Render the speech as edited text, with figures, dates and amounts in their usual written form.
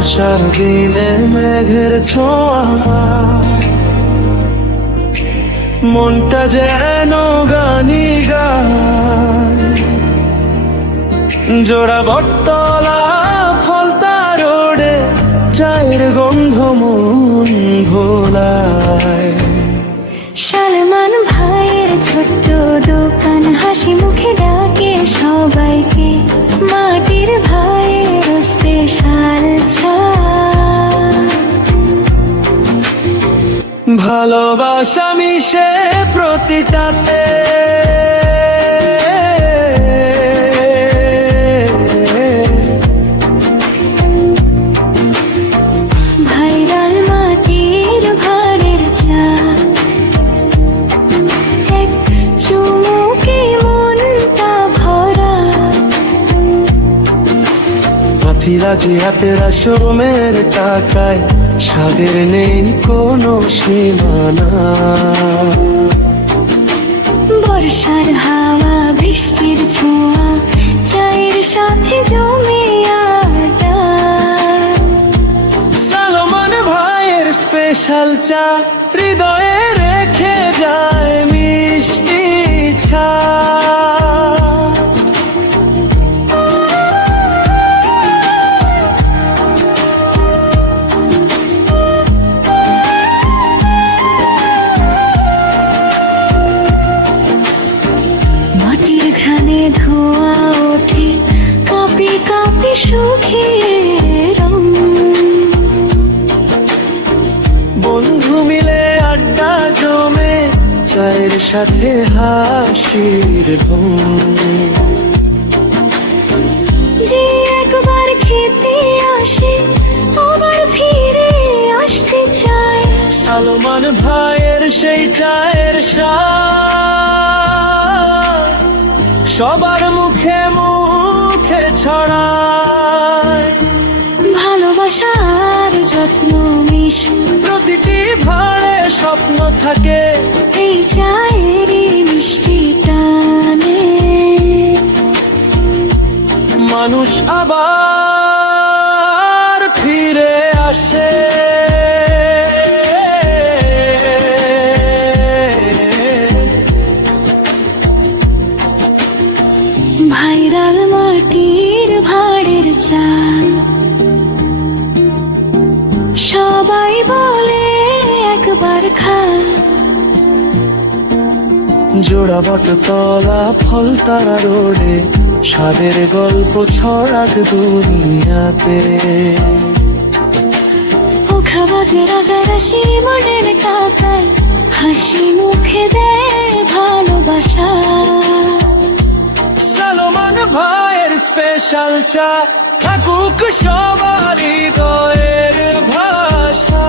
বর্ষার দিনে মেঘের ছোঁয়া, মনটা যেন গানি গায়। জোড়া বটতলা ফলতা রোডে চায়ের গন্ধ মন ভোলায়। সালমান ভাইয়ের ছোট্ট দোকান হাসি মুখে ডাকে সবাইকে, মাটির ভাইয়ের স্পেশাল চা। ভালোবাসা মিশে প্রতিটাতে, ভাইরাল মাটির ভাড়ের চা, এক চুমুকে মনটা ভরা। হাতিরাজি হাতেরা শ্রমের টাকায়, স্বাদের নেই কোনো সীমানা। বর্ষার হাওয়া বৃষ্টির ছোঁয়া, চায়ের সাথে জমে আড্ডা। সালমান ভাইয়ের স্পেশাল চা হৃদয়ে রেখে যায় মিষ্টি ছা। মাটির ঘানে ধোয়া ওঠে কাঁপি কাঁপি শুকিয়ে রং। বন্ধু মিলে আড্ডা জমে চায়ের সাথে হাসির ঢং। যে একবার খেতে আসে আবার ফিরে আসতে চায়। সালমান ভাইয়ের সেই চায়ের স্বাদ সবার মুখে মুখে ছড়ায়। ভালোবাসার যত্ন মিশে প্রতিটি ভাড়ে স্বপ্ন থাকে এই চায়ের মিষ্টি টানে। মানুষ আবার ফিরে আসে। ভাইরাল মাটির ভাড়ের চা, সবাই বলে একবার খা। জোড়া বটতলা ফলতারা রোডে স্বাদের গল্প ছড়াক দুনিয়াতে। ওখাবাজে রাগারাশি মনের টাকায়, হাসি মুখে দেয় ভালোবাসা। সালমান ভাইয়ের স্পেশাল চা থাকুক সবার হৃদয়ের ভাষা।